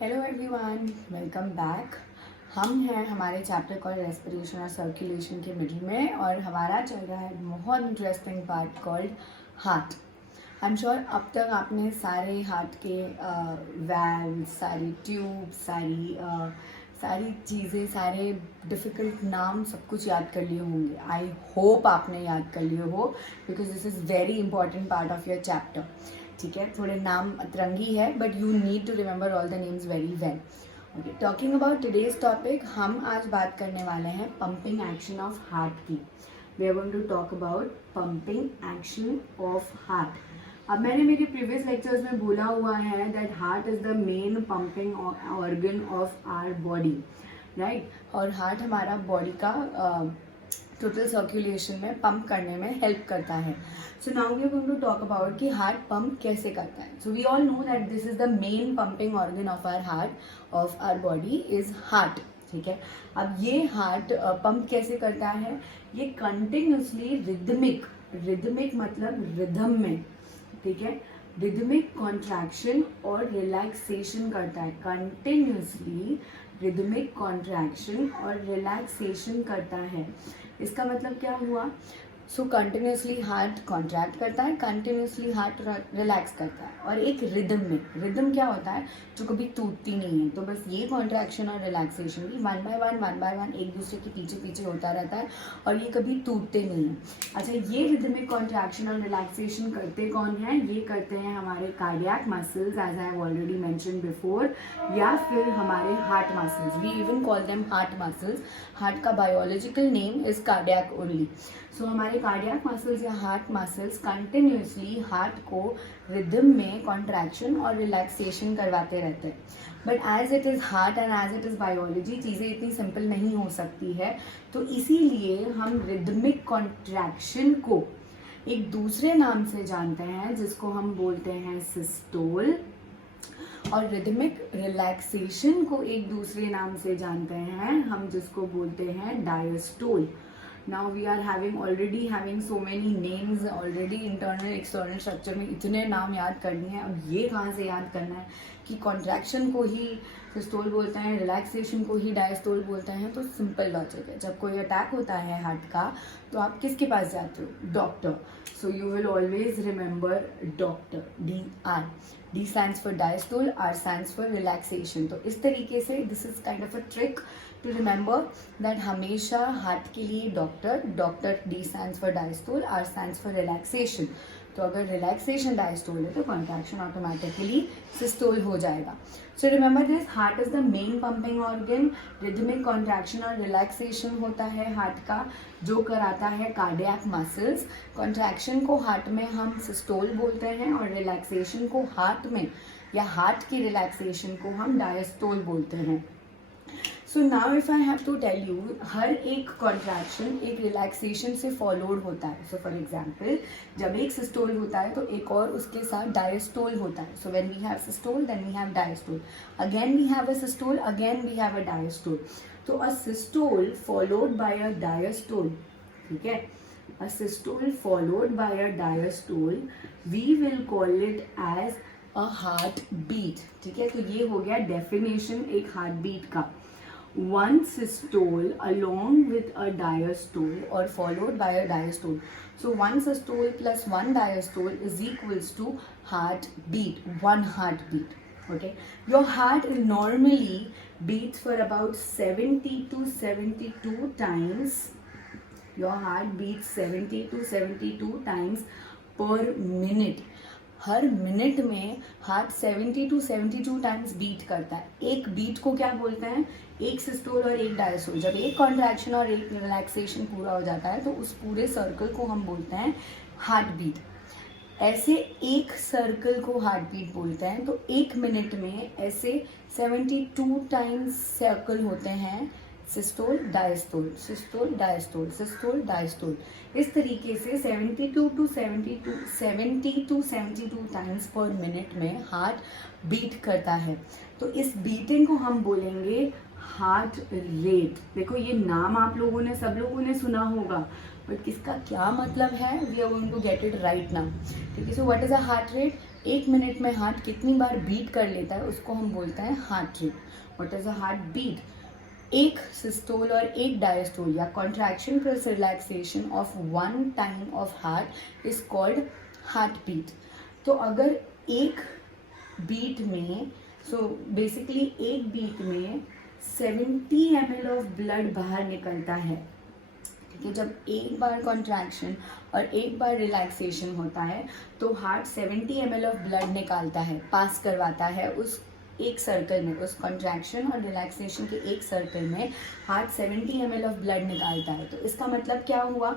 Hello everyone, welcome back. हम हैं हमारे चैप्टर कॉल्ड रेस्पिरेशन और सर्कुलेशन के मिडिल में और हमारा चल रहा है बहुत interesting part called heart. I am sure अब तक आपने सारे हार्ट के वैल्व, सारी ट्यूब, सारी चीज़ें, सारे डिफ़िकल्ट नाम सब कुछ याद कर लिए होंगे। आई होप आपने याद कर लिए हो because this is very important part of your chapter. ठीक है, थोड़े नाम अतरंगी है but you need to remember all the names very well. Okay, talking about today's topic, हम आज बात करने वाले हैं पंपिंग एक्शन ऑफ हार्ट की। We are going to talk about pumping action of heart. अब मैंने मेरे प्रीवियस लेक्चर्स में बोला हुआ है that heart is the main pumping organ of our body, right. और हार्ट हमारा बॉडी का टोटल सर्कुलेशन में पंप करने में हेल्प करता है। So now we are going to talk about कि हार्ट पंप कैसे करता है। So we all know that this is the main pumping organ of our heart, of our body is heart. ठीक है, अब ये हार्ट पंप कैसे करता है? ये कंटिन्यूसली रिदमिक मतलब रिदम में, ठीक है, रिदमिक कॉन्ट्रैक्शन और रिलैक्सेशन करता है। कंटिन्यूसली रिदमिक कॉन्ट्रैक्शन और रिलैक्सेशन करता है। इसका मतलब क्या हुआ? सो कंटिन्यूसली हार्ट कॉन्ट्रैक्ट करता है, कंटिन्यूसली हार्ट रिलैक्स करता है और एक रिदम में। रिदम क्या होता है? जो कभी टूटती नहीं है। तो बस ये कॉन्ट्रैक्शन और रिलैक्सेशन भी वन बाय वन एक दूसरे के पीछे पीछे होता रहता है और ये कभी टूटते नहीं हैं। अच्छा, ये रिदमिक कॉन्ट्रैक्शन और रिलैक्सेशन करते कौन है? ये करते हैं हमारे cardiac muscles, as I have already mention before, या फिर हमारे heart muscles. We even call them heart muscles. Heart का biological name is cardiac only. So हमारे कार्डियक मसल्स या हार्ट मसल्स कंटिन्यूसली हार्ट को रिदम में कॉन्ट्रैक्शन और relaxation करवाते रहते हैं। But as it is heart and as it is biology, चीज़ें इतनी सिंपल नहीं हो सकती है। तो इसीलिए हम रिदमिक कॉन्ट्रैक्शन को एक दूसरे नाम से जानते हैं जिसको हम बोलते हैं सिस्टोल, और रिदमिक रिलैक्सेशन को एक दूसरे नाम से जानते हैं हम जिसको बोलते हैं diastole. Now we are already having so many names already, internal external structure में इतने नाम याद करनी है। अब ये कहाँ से याद करना है कि कॉन्ट्रैक्शन को ही सिस्टोल बोलते हैं, रिलैक्सेशन को ही डायस्टोल बोलते हैं? तो सिंपल लॉजिक है, जब कोई अटैक होता है हार्ट का तो आप किसके पास जाते हो? Doctor. So you will always remember doctor, DR। D stands for diastole, R stands for relaxation। तो इस तरीके से this is kind of a trick to remember that हमेशा हार्ट के लिए doctor D stands for diastole, R stands for relaxation। तो अगर relaxation diastole है तो कॉन्ट्रैक्शन ऑटोमेटिकली सिस्टोल हो जाएगा। So remember this, heart is the main pumping organ. Rhythmic contraction और रिलैक्सेशन होता है हार्ट का, जो कराता है कार्डियक मसल्स। कॉन्ट्रैक्शन को हार्ट में हम सिस्टोल बोलते हैं और रिलैक्सेशन को हार्ट में या हार्ट की रिलैक्सेशन को हम डायस्टोल बोलते हैं। So now if I have to tell you, हर एक कॉन्ट्रैक्शन एक रिलैक्सेशन से फॉलोड होता है। सो फॉर एग्जाम्पल, जब एक सिस्टोल होता है तो एक और उसके साथ डायस्टोल होता है। So when we have systole then we have diastole, again we have a systole, again we have a diastole. तो a systole followed by a diastole, ठीक है, a systole followed by a diastole, we will call it as a heart beat. ठीक है, तो ये हो गया definition एक हार्ट बीट का। One systole along with a diastole or followed by a diastole. So one systole plus one diastole is equals to heartbeat, one heartbeat. Okay, your heart is normally beats for about 70 to 72 times. Your heart beats 70 to 72 times per minute. Her minute में heart 70 to 72 times beat करता है। एक beat को क्या बोलते हैं? एक systole और एक डायस्टोल। जब एक कॉन्ट्रैक्शन और एक रिलैक्सेशन पूरा हो जाता है तो उस पूरे सर्कल को हम बोलते हैं हार्ट बीट। ऐसे एक सर्कल को हार्ट बीट बोलते हैं। तो एक मिनट में ऐसे 72 टाइम्स सर्कल होते हैं, systole diastole, systole diastole, systole diastole. इस तरीके से 70 to 72 टाइम्स पर मिनट में हार्ट बीट करता है। तो इस बीटिंग को हम बोलेंगे हार्ट रेट। देखो, ये नाम आप लोगों ने, सब लोगों ने सुना होगा, बट किसका क्या मतलब है we are going to get it right now. ठीक है, so what is a heart rate? एक मिनट में हार्ट कितनी बार बीट कर लेता है उसको हम बोलते हैं heart rate. What is a heart beat? एक सिस्टोल और एक डायस्टोल या contraction plus relaxation of one time of heart is called heart beat. तो अगर एक बीट में बेसिकली एक बीट में 70 ml ऑफ ब्लड बाहर निकलता है. ठीक है, जब एक बार कॉन्ट्रैक्शन और एक बार रिलैक्सेशन होता है तो हार्ट 70 ml ऑफ ब्लड निकालता है, पास करवाता है उस एक सर्कल में. उस कॉन्ट्रैक्शन और रिलैक्सेशन के एक सर्कल में हार्ट 70 ml ऑफ ब्लड निकालता है. तो इसका मतलब क्या हुआ?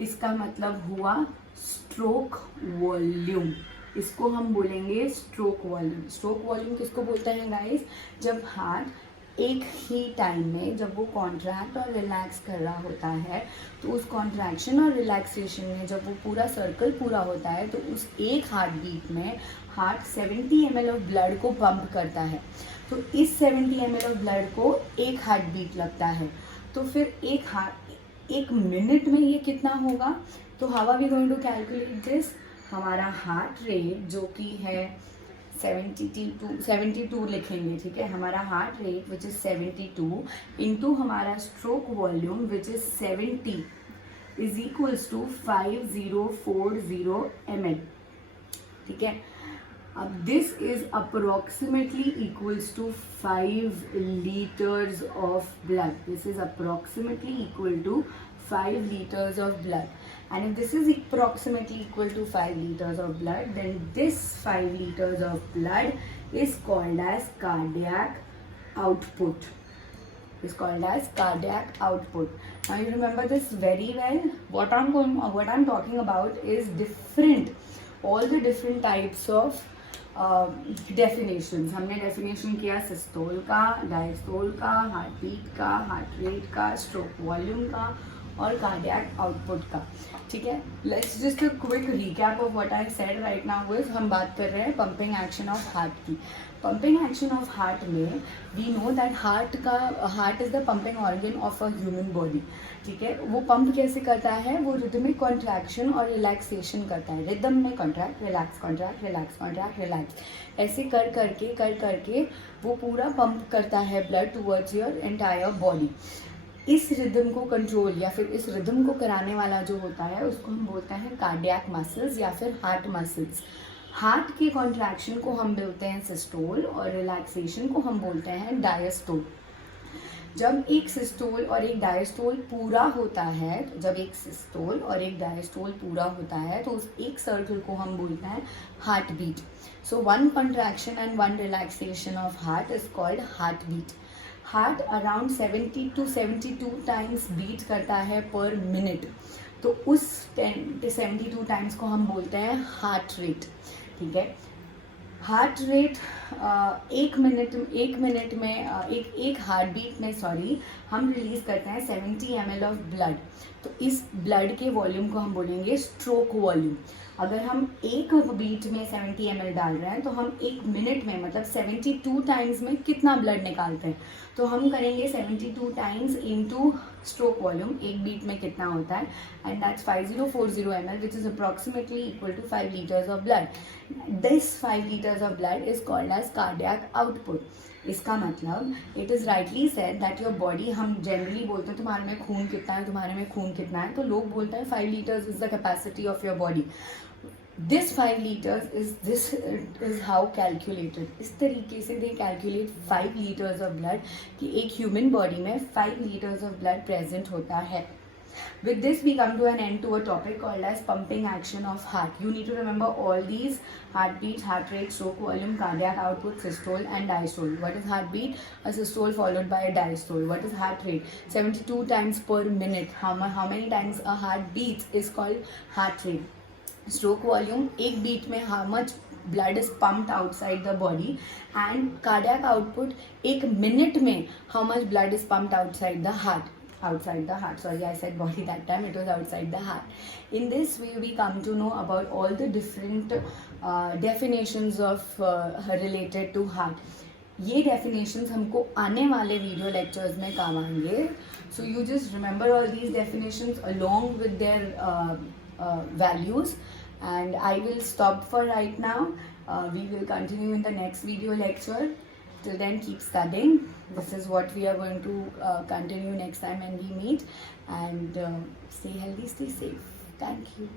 इसका मतलब हुआ स्ट्रोक वॉल्यूम. इसको हम बोलेंगे स्ट्रोक वॉल्यूम. स्ट्रोक वॉल्यूम किसको बोलते हैं गाइस? जब हार्ट एक ही टाइम में जब वो कॉन्ट्रैक्ट और रिलैक्स कर रहा होता है तो उस कॉन्ट्रैक्शन और रिलैक्सेशन में जब वो पूरा सर्कल पूरा होता है तो उस एक हार्ट बीट में हार्ट 70 ml ऑफ ब्लड को पंप करता है. तो इस 70 ml ऑफ ब्लड को एक हार्ट बीट लगता है. तो फिर एक मिनट में ये कितना होगा? तो how are we going to calculate this? हमारा हार्ट रेट जो कि है 72 लिखेंगे. ठीक है, हमारा heart rate which is 72 into हमारा stroke volume which is 70 is equals to 5040 ml. ठीक है, अब this is approximately equals to 5 liters of blood. This is approximately equal to 5 liters of blood. And if this is approximately equal to 5 liters of blood, then this 5 liters of blood is called as cardiac output. Is called as cardiac output. Now you remember this very well. What I'm talking about is all the different types of definitions. हमने definition किया systole का, diastole का, heart beat का, heart rate का, stroke volume का और cardiac output का. ठीक है, let's just a quick recap of what I said right now. Is हम बात कर रहे हैं पंपिंग एक्शन ऑफ हार्ट की. पंपिंग एक्शन ऑफ हार्ट में we know that heart is the pumping organ of a human body. ठीक है, वो पंप कैसे करता है? वो रिदमिक कॉन्ट्रैक्शन और रिलैक्सेशन करता है. रिदम में contract relax contract relax contract relax, ऐसे कर करके वो पूरा पंप करता है blood towards your entire body. इस रिदम को कंट्रोल या फिर इस रिदम को कराने वाला जो होता है उसको हम बोलते हैं कार्डियक मसल्स या फिर हार्ट मसल्स. हार्ट के कॉन्ट्रैक्शन को हम बोलते हैं सिस्टोल और रिलैक्सेशन को हम बोलते हैं डायस्टोल. जब एक सिस्टोल और एक डायस्टोल पूरा होता है तो उस एक सर्कल को हम बोलते हैं heart beat. So one contraction and one relaxation of heart is called heart beat. Heart around 70 to 72 times beat करता है पर मिनट. तो उस 72 टाइम्स को हम बोलते हैं हार्ट रेट. ठीक है, हार्ट रेट एक मिनट में एक हार्ट बीट में हम रिलीज करते हैं 70 ml ऑफ ब्लड. तो इस ब्लड के वॉल्यूम को हम बोलेंगे स्ट्रोक वॉल्यूम. अगर हम एक बीट में 70 ml डाल रहे हैं तो हम एक मिनट में मतलब 72 टाइम्स में कितना ब्लड निकालते हैं? तो हम करेंगे 72 टाइम्स इंटू स्ट्रोक वॉल्यूम, एक बीट में कितना होता है, and that's 5040 ml which is approximately equal to 5 liters of blood. This 5 liters of blood is called as cardiac output. इसका मतलब it is rightly said that your body, हम generally बोलते हैं तुम्हारे में खून कितना है, तो लोग बोलते हैं 5 liters is the capacity of your body. This 5 liters is how calculated. इस तरीके से they calculate 5 liters of blood कि एक human body में 5 liters of blood present होता है. With this we come to an end to a topic called as pumping action of heart. You need to remember all these: heartbeat, heart rate, stroke volume, cardiac output, systole and diastole. What is heartbeat? A systole followed by a diastole. What is heart rate? 72 times per minute. How many times a heart beats is called heart rate. Stroke volume, एक beat में how much blood is pumped outside the body, and cardiac output, एक मिनट में how much blood is pumped outside the heart. Sorry, I said body that time, it was outside the heart. In this way we come to know about all the different definitions of related to heart. ये definitions हमको आने वाले video lectures में काम आएंगे. So you just remember all these definitions along with their values, and I will stop for right now. We will continue in the next video lecture. Till then, keep studying. This is what we are going to continue next time when we meet. And stay healthy, stay safe. Thank you.